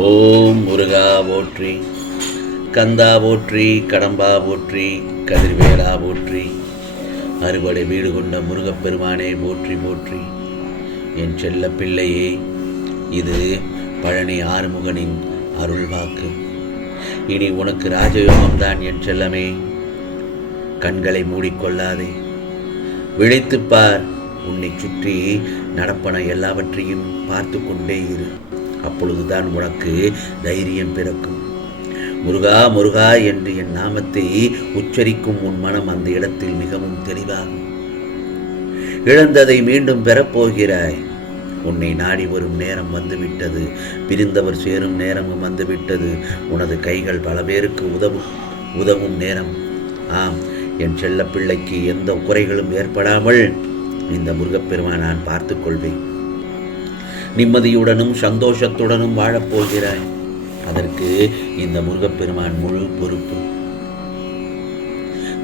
ஓம் முருகா போற்றி, கந்தா போற்றி, கடம்பா போற்றி, கதிர்வேலா போற்றி, அறுபடை வீடு கொண்ட முருகப்பெருமானே போற்றி போற்றி. என் செல்ல பிள்ளையே, இது பழனி ஆறுமுகனின் அருள் வாக்கு. இனி உனக்கு ராஜயோகம்தான் என் செல்லமே. கண்களை மூடிக்கொள்ளாதே, விழித்துப்பார். உன்னை சுற்றி நடப்பன எல்லாவற்றையும் பார்த்து கொண்டே இரு. அப்பொழுதுதான் உனக்கு தைரியம் பிறக்கும். முருகா முருகா என்று என் நாமத்தை உச்சரிக்கும் உன் மனம் அந்த இடத்தில் மிகவும் தெளிவாகும். இழந்ததை மீண்டும் பெறப்போகிறாய். உன்னை நாடி வரும் நேரம் வந்துவிட்டது. பிரிந்தவர் சேரும் நேரமும் வந்துவிட்டது. உனது கைகள் பல பேருக்கு உதவும் நேரம். ஆம், என் செல்ல பிள்ளைக்கு எந்த குறைகளும் ஏற்படாமல் இந்த முருகப்பெருமான் நான் பார்த்துக் கொள்வேன். நிம்மதியுடனும் சந்தோஷத்துடனும் வாழப்போகிறாய். அதற்கு இந்த முருகப்பெருமான் முழு பொறுப்பு.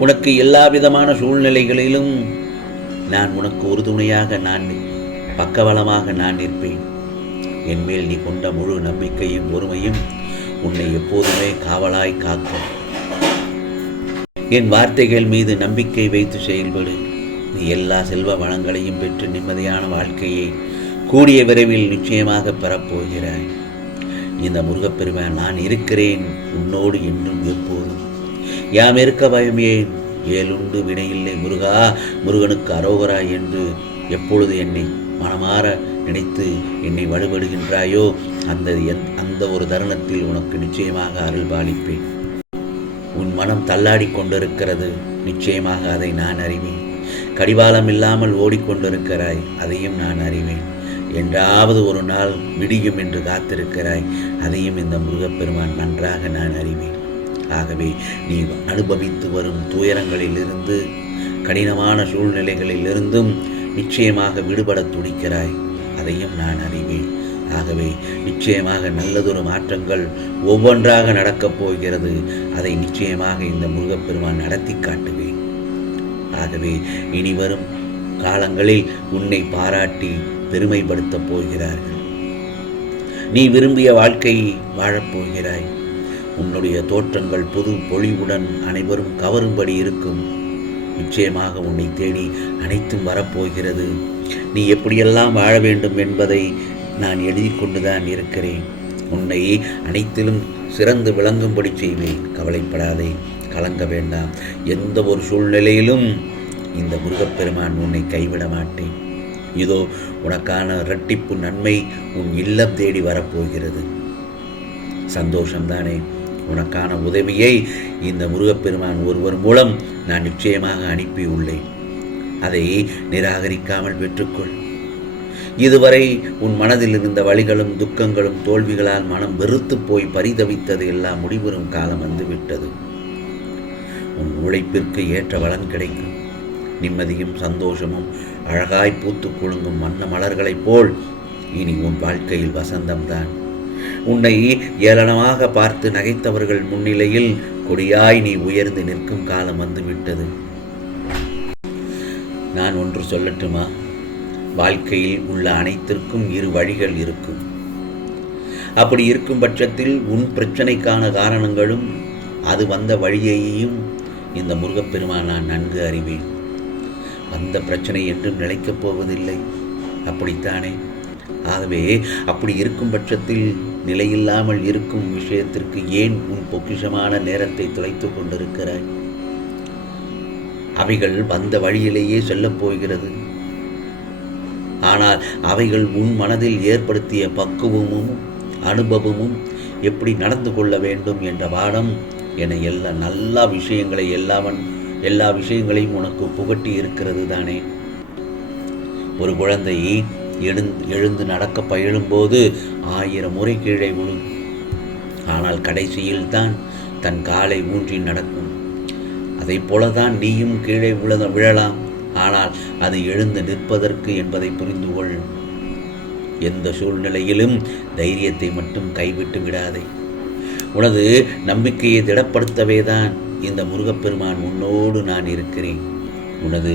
உனக்கு எல்லா விதமான சூழ்நிலைகளிலும் நான் உனக்கு உறுதுணையாக பக்கபலமாக நான் நிற்பேன். என்மேல் நீ கொண்ட முழு நம்பிக்கையும் பொறுமையும் உன்னை எப்போதுமே காவலாய் காக்கும். என் வார்த்தைகள் மீது நம்பிக்கை வைத்து செயல்படு. நீ எல்லா செல்வ வளங்களையும் பெற்று நிம்மதியான வாழ்க்கையை கூடிய விரைவில் நிச்சயமாக பெறப்போகிறாய். இந்த முருகப்பெருமான் நான் இருக்கிறேன் உன்னோடு என்றும் எப்போதும். யாம் இருக்க பயம் ஏன், வேலுண்டு வினையில்லை முருகா, முருகனுக்கு அரோகரா என்று எப்பொழுது என்னை மனமாற நினைத்து என்னை வழிபடுகின்றாயோ அந்த ஒரு தருணத்தில் உனக்கு நிச்சயமாக அருள் பாலிப்பேன். உன் மனம் தள்ளாடி கொண்டிருக்கிறது, நிச்சயமாக அதை நான் அறிவேன். கடிவாளம் இல்லாமல் ஓடிக்கொண்டிருக்கிறாய், அதையும் நான் அறிவேன். என்றாவது ஒரு நாள் விடியும் என்று காத்திருக்கிறாய், அதையும் இந்த முருகப்பெருமான் நன்றாக நான் அறிவேன். ஆகவே நீ அனுபவித்து வரும் துயரங்களிலிருந்து, கடினமான சூழ்நிலைகளிலிருந்தும் நிச்சயமாக விடுபட துடிக்கிறாய், அதையும் நான் அறிவேன். ஆகவே நிச்சயமாக நல்லதொரு மாற்றங்கள் ஒவ்வொன்றாக நடக்கப் போகிறது. அதை நிச்சயமாக இந்த முருகப்பெருமான் நடத்தி காட்டுவேன். ஆகவே இனி வரும் காலங்களில் உன்னை பாராட்டி பெருமைப்படுத்தப் போகிறார்கள். நீ விரும்பிய வாழ்க்கையை வாழப்போகிறாய். உன்னுடைய தோற்றங்கள் புது பொலிவுடன் அனைவரும் கவரும்படி இருக்கும். நிச்சயமாக உன்னை தேடி அனைத்தும் வரப்போகிறது. நீ எப்படியெல்லாம் வாழ வேண்டும் என்பதை நான் எழுதி கொண்டுதான் இருக்கிறேன். உன்னை அனைத்திலும் சிறந்து விளங்கும்படி செய்வேன். கவலைப்படாதே, கலங்க வேண்டாம். எந்த ஒரு சூழ்நிலையிலும் இந்த முருகப்பெருமான் உன்னை கைவிட மாட்டேன். இதோ உனக்கான இரட்டிப்பு நன்மை உன் இல்லம் தேடி வரப்போகிறது. சந்தோஷம்தானே? உனக்கான உதவியை இந்த முருகப்பெருமான் ஒருவர் மூலம் நான் நிச்சயமாக அனுப்பியுள்ளேன். அதை நிராகரிக்காமல் பெற்றுக்கொள். இதுவரை உன் மனதில் இருந்த வலிகளும் துக்கங்களும் தோல்விகளால் மனம் வெறுத்து போய் பரிதவித்தது எல்லாம் முடிவுறும் காலம் வந்துவிட்டது. உன் உழைப்பிற்கு ஏற்ற பலன் கிடைக்கும். நிம்மதியும் சந்தோஷமும் அழகாய் பூத்து குலுங்கும் வண்ண மலர்களைப் போல் இனி உன் வாழ்க்கையில் வசந்தம்தான். உன்னை ஏளனமாக பார்த்து நகைத்தவர்கள் முன்னிலையில் கொடியாய் நீ உயர்ந்து நிற்கும் காலம் வந்துவிட்டது. நான் ஒன்று சொல்லட்டுமா? வாழ்க்கையில் உள்ள அனைத்திற்கும் இரு வழிகள் இருக்கும். அப்படி இருக்கும் பட்சத்தில் உன் பிரச்சனைக்கான காரணங்களும் அது வந்த வழியையும் இந்த முருகப்பெருமான் நான் நன்கு அறிவேன். அந்த பிரச்சனை என்றும் நிலைக்கப் போவதில்லை, அப்படித்தானே? ஆகவே அப்படி இருக்கும் பட்சத்தில் நிலையில்லாமல் இருக்கும் விஷயத்திற்கு ஏன் உன் பொக்கிஷமான நேரத்தை தொலைத்து கொண்டிருக்கிறாய்? அவைகள் வந்த வழியிலேயே செல்லப் போகிறது. ஆனால் அவைகள் உன் மனதில் ஏற்படுத்திய பக்குவமும் அனுபவமும் எப்படி நடந்து கொள்ள வேண்டும் என்ற பாடம் என எல்லா விஷயங்களையும் உனக்கு புகட்டி இருக்கிறது தானே. ஒரு குழந்தை எழுந்து நடக்க பயிலும்போது 1000 முறை கீழே விழும். ஆனால் கடைசியில் தான் தன் காலை ஊன்றி நடக்கும். அதை போலதான் நீயும் கீழே விழலாம். ஆனால் அது எழுந்து நிற்பதற்கு என்பதை புரிந்து கொள். எந்த சூழ்நிலையிலும் தைரியத்தை மட்டும் கைவிட்டு விடாதே. உனது நம்பிக்கையை திடப்படுத்தவே தான் இந்த முருகப்பெருமான் உன்னோடு நான் இருக்கிறேன். உனது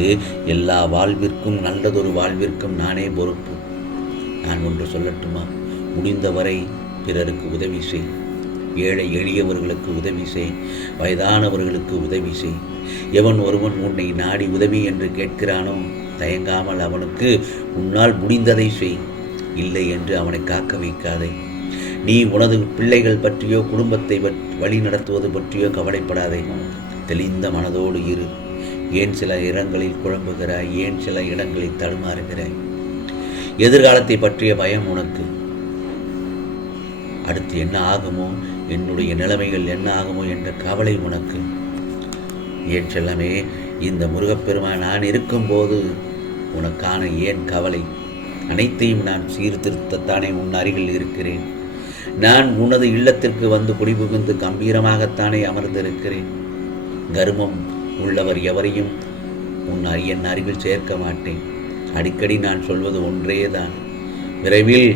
எல்லா வாழ்விற்கும் நல்லதொரு வாழ்விற்கும் நானே பொறுப்பு. நான் ஒன்று சொல்லட்டுமா? முடிந்தவரை பிறருக்கு உதவி செய். ஏழை எளியவர்களுக்கு உதவி செய். வயதானவர்களுக்கு உதவி செய். எவன் ஒருவன் உன்னை நாடி உதவி என்று கேட்கிறானோ தயங்காமல் அவனுக்கு உன்னால் முடிந்ததை செய். இல்லை என்று அவனை காக்க வைக்காதே. நீ உனது பிள்ளைகள் பற்றியோ குடும்பத்தை வழி நடத்துவது பற்றியோ கவலைப்படாதே. தெளிந்த மனதோடு இரு. ஏன் சில இடங்களில் குழம்புகிறாய்? ஏன் சில இடங்களில் தடுமாறுகிறாய்? எதிர்காலத்தை பற்றிய பயம் உனக்கு. அடுத்து என்ன ஆகுமோ, என்னுடைய நிலைமைகள் என்ன ஆகுமோ என்ற கவலை உனக்கு. ஏன் செல்லமே, இந்த முருகப்பெருமான் நான் இருக்கும்போது உனக்கான ஏன் கவலை? அனைத்தையும் நான் சீர்திருத்தத்தானே உன் அருகில் இருக்கிறேன். நான் உனது இல்லத்திற்கு வந்து குடிபுகுந்து கம்பீரமாகத்தானே அமர்ந்திருக்கிறேன். கர்வம் உள்ளவர் எவரையும் என் அருகில் சேர்க்க மாட்டேன். அடிக்கடி நான் சொல்வது ஒன்றேதான். விரைவில்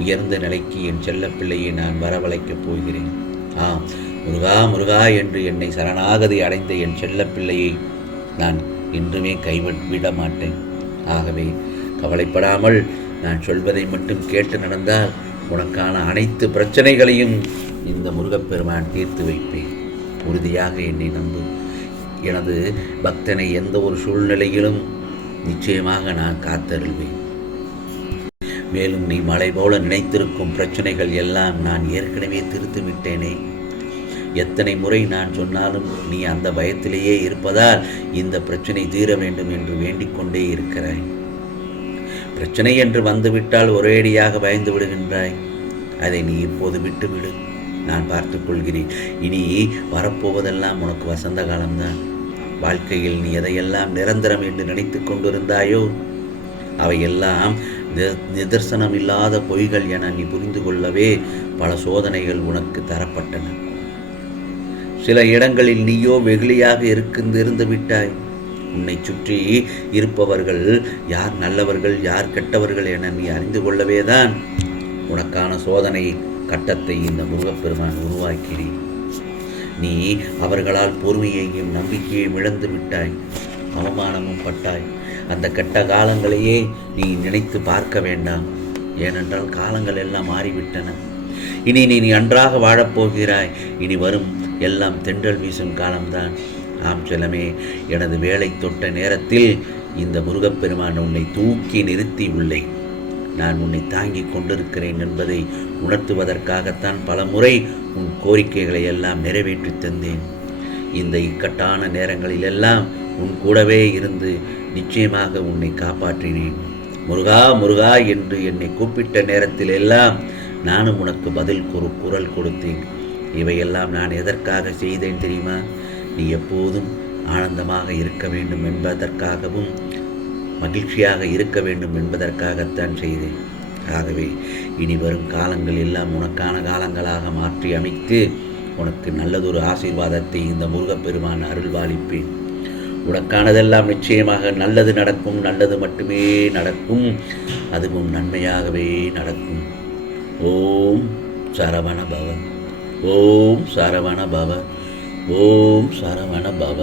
உயர்ந்த நிலைக்கு என் செல்லப்பிள்ளையை நான் வரவழைக்கப் போகிறேன். முருகா முருகா என்று என்னை சரணாகதி அடைந்த என் செல்லப்பிள்ளையை நான் என்றுமே கைவிட மாட்டேன். ஆகவே கவலைப்படாமல் நான் சொல்வதை மட்டும் கேட்டு நடந்தால் உனக்கான அனைத்து பிரச்சனைகளையும் இந்த முருகப்பெருமான் தீர்த்து வைப்பேன். உறுதியாக என்னை நம்பு. எனது பக்தனை எந்த ஒரு சூழ்நிலையிலும் நிச்சயமாக நான் காத்தருள்வேன். மேலும் நீ மலை போல நினைத்திருக்கும் பிரச்சனைகள் எல்லாம் நான் ஏற்கனவே தீர்த்து விட்டேனே. எத்தனை முறை நான் சொன்னாலும் நீ அந்த பயத்திலேயே இருப்பதால் இந்த பிரச்சனை தீர வேண்டும் என்று வேண்டிக் கொண்டே இருக்கிறாய். பிரச்சனை என்று வந்துவிட்டால் ஒரேடியாக பயந்து விடுகின்றாய். அதை நீ இப்போது விட்டுவிடு. நான் பார்த்துக் கொள்கிறேன். இனி வரப்போவதெல்லாம் உனக்கு வசந்த காலம்தான். வாழ்க்கையில் நீ எதையெல்லாம் நிரந்தரம் என்று நினைத்து கொண்டிருந்தாயோ அவையெல்லாம் நிதர்சனம் இல்லாத பொய்கள் என நீ புரிந்து கொள்ளவே பல சோதனைகள் உனக்கு தரப்பட்டன. சில இடங்களில் நீயோ வெகுளியாக இருந்து விட்டாய். உன்னை சுற்றி இருப்பவர்கள் யார் நல்லவர்கள் யார் கெட்டவர்கள் என நீ அறிந்து கொள்ளவேதான் உனக்கான சோதனை கட்டத்தை இந்த முருகப்பெருமான் உருவாக்கிறேன். நீ அவர்களால் பொறுமையையும் நம்பிக்கையையும் இழந்து விட்டாய். அவமானமும் பட்டாய். அந்த கெட்ட காலங்களையே நீ நினைத்து பார்க்க வேண்டாம். ஏனென்றால் காலங்கள் எல்லாம் மாறிவிட்டன. இனி நீ நன்றாக வாழப்போகிறாய். இனி வரும் எல்லாம் தென்றல் வீசும் காலம்தான். ஆம் செல்லமே, எனது வேலை தொட்ட நேரத்தில் இந்த முருகப்பெருமான் உன்னை தூக்கி நிறுத்தி உள்ளேன். நான் உன்னை தாங்கிக் கொண்டிருக்கிறேன் என்பதை உணர்த்துவதற்காகத்தான் பல முறை உன் கோரிக்கைகளை எல்லாம் நிறைவேற்றி தந்தேன். இந்த இக்கட்டான நேரங்களிலெல்லாம் உன் கூடவே இருந்து நிச்சயமாக உன்னை காப்பாற்றினேன். முருகா முருகா என்று என்னை கூப்பிட்ட நேரத்தில் எல்லாம் நானும் உனக்கு பதில் குரல் கொடுத்தேன். இவையெல்லாம் நான் எதற்காக செய்தேன் தெரியுமா? நீ எப்போதும் ஆனந்தமாக இருக்க வேண்டும் என்பதற்காகவும் மகிழ்ச்சியாக இருக்க வேண்டும் என்பதற்காகத்தான் செய்தேன். ஆகவே இனி வரும் காலங்கள் எல்லாம் உனக்கான காலங்களாக மாற்றி அமைத்து உனக்கு நல்லதொரு ஆசீர்வாதத்தை இந்த முருகப்பெருமான் அருள்வாளிப்பேன். உனக்கானதெல்லாம் நிச்சயமாக நல்லது நடக்கும். நல்லது மட்டுமே நடக்கும். அதுவும் நன்மையாகவே நடக்கும். ஓம் சரவண பவ. ஓம் சரவண பவ. ஓம் சரவண பவ.